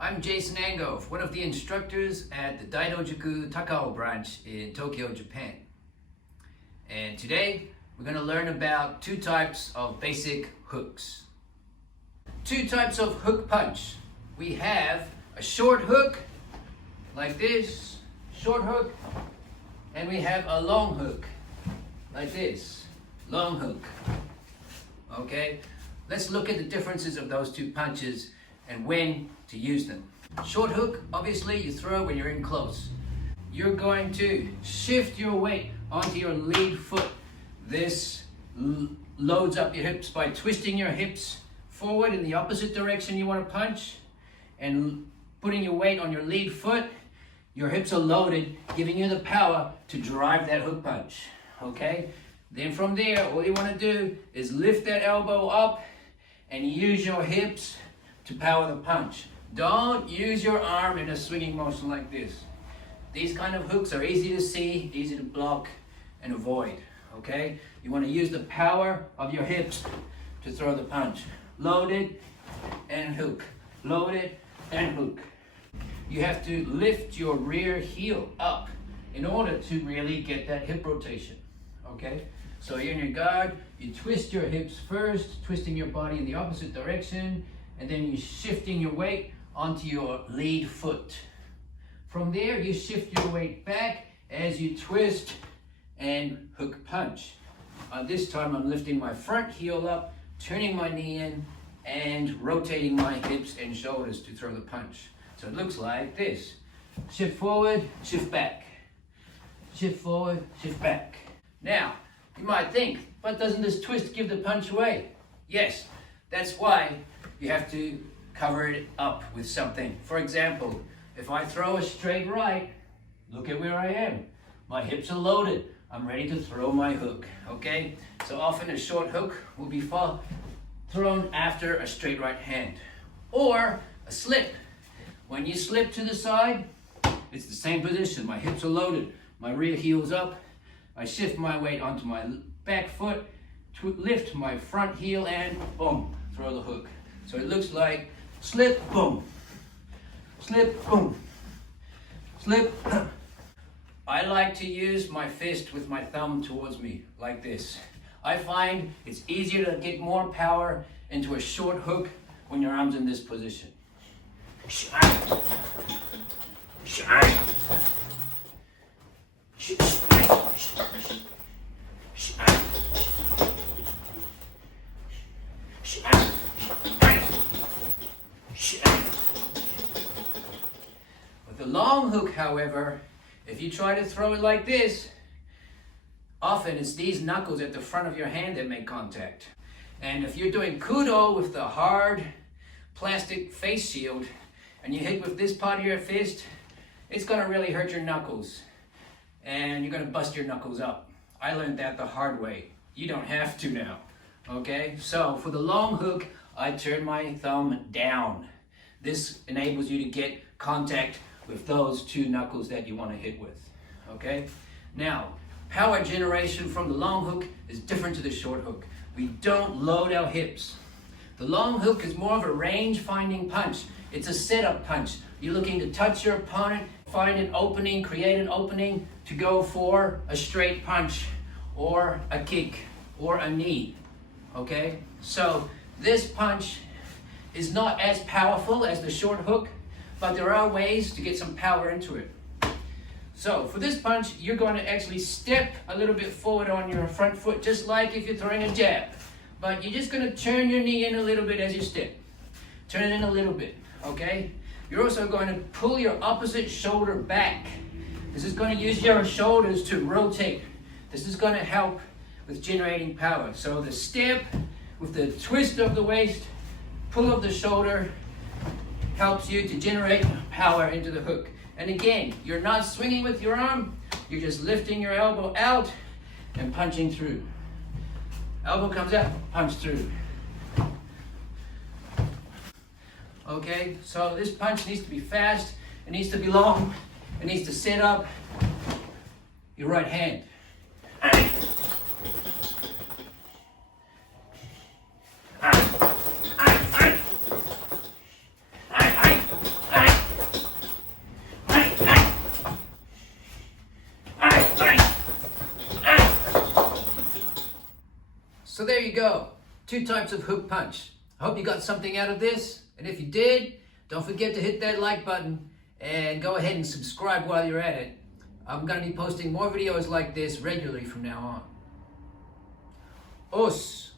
I'm Jason Angove, one of the instructors at the Daidojuku Takao branch in Tokyo, Japan. And today we're going to learn about two types of basic hooks. Two types of hook punch. We have a short hook, like this, short hook, and we have a long hook, like this, long hook. Okay, let's look at the differences of those two punches and when to use them. Short hook, obviously you throw when you're in close. You're going to shift your weight onto your lead foot. This loads up your hips by twisting your hips forward in the opposite direction you want to punch and putting your weight on your lead foot. Your hips are loaded, giving you the power to drive that hook punch. Okay? Then from there, all you want to do is lift that elbow up and use your hips to power the punch. Don't use your arm in a swinging motion like this. These kind of hooks are easy to see, easy to block and avoid. Okay? You want to use the power of your hips to throw the punch. Loaded and hook. Loaded and hook. You have to lift your rear heel up in order to really get that hip rotation. Okay? So you're in your guard, you twist your hips first, twisting your body in the opposite direction, and then you're shifting your weight onto your lead foot. From there, you shift your weight back as you twist and hook punch. This time I'm lifting my front heel up, turning my knee in, and rotating my hips and shoulders to throw the punch. So it looks like this. Shift forward, shift back. Shift forward, shift back. Now, you might think, but doesn't this twist give the punch away? Yes, that's why you have to cover it up with something. For example, if I throw a straight right, look at where I am. My hips are loaded. I'm ready to throw my hook, okay? So often a short hook will be thrown after a straight right hand. Or a slip. When you slip to the side, it's the same position. My hips are loaded. My rear heel's up. I shift my weight onto my back foot, lift my front heel, and boom, throw the hook. So it looks like slip, boom, slip, boom, slip. I like to use my fist with my thumb towards me, like this. I find it's easier to get more power into a short hook when your arm's in this position. With the long hook, however, if you try to throw it like this, often it's these knuckles at the front of your hand that make contact. And if you're doing kudo with the hard plastic face shield and you hit with this part of your fist, it's going to really hurt your knuckles and you're going to bust your knuckles up. I learned that the hard way. You don't have to now. Okay? So for the long hook, I turn my thumb down. This enables you to get contact with those two knuckles that you want to hit with. Okay? Now, power generation from the long hook is different to the short hook. We don't load our hips. The long hook is more of a range-finding punch. It's a setup punch. You're looking to touch your opponent, find an opening, create an opening to go for a straight punch or a kick or a knee. Okay? So this punch is not as powerful as the short hook, but there are ways to get some power into it. So for this punch, you're going to actually step a little bit forward on your front foot, just like if you're throwing a jab. But you're just going to turn your knee in a little bit as you step. Turn it in a little bit, okay? You're also going to pull your opposite shoulder back. This is going to use your shoulders to rotate. This is going to help with generating power. So the step with the twist of the waist, pull of the shoulder, helps you to generate power into the hook. And again, you're not swinging with your arm, you're just lifting your elbow out and punching through. Elbow comes out, punch through. Okay, so this punch needs to be fast, it needs to be long, it needs to set up your right hand. So there you go, 2 types of hook punch. I hope you got something out of this, and if you did, don't forget to hit that like button and go ahead and subscribe while you're at it. I'm going to be posting more videos like this regularly from now on. Os!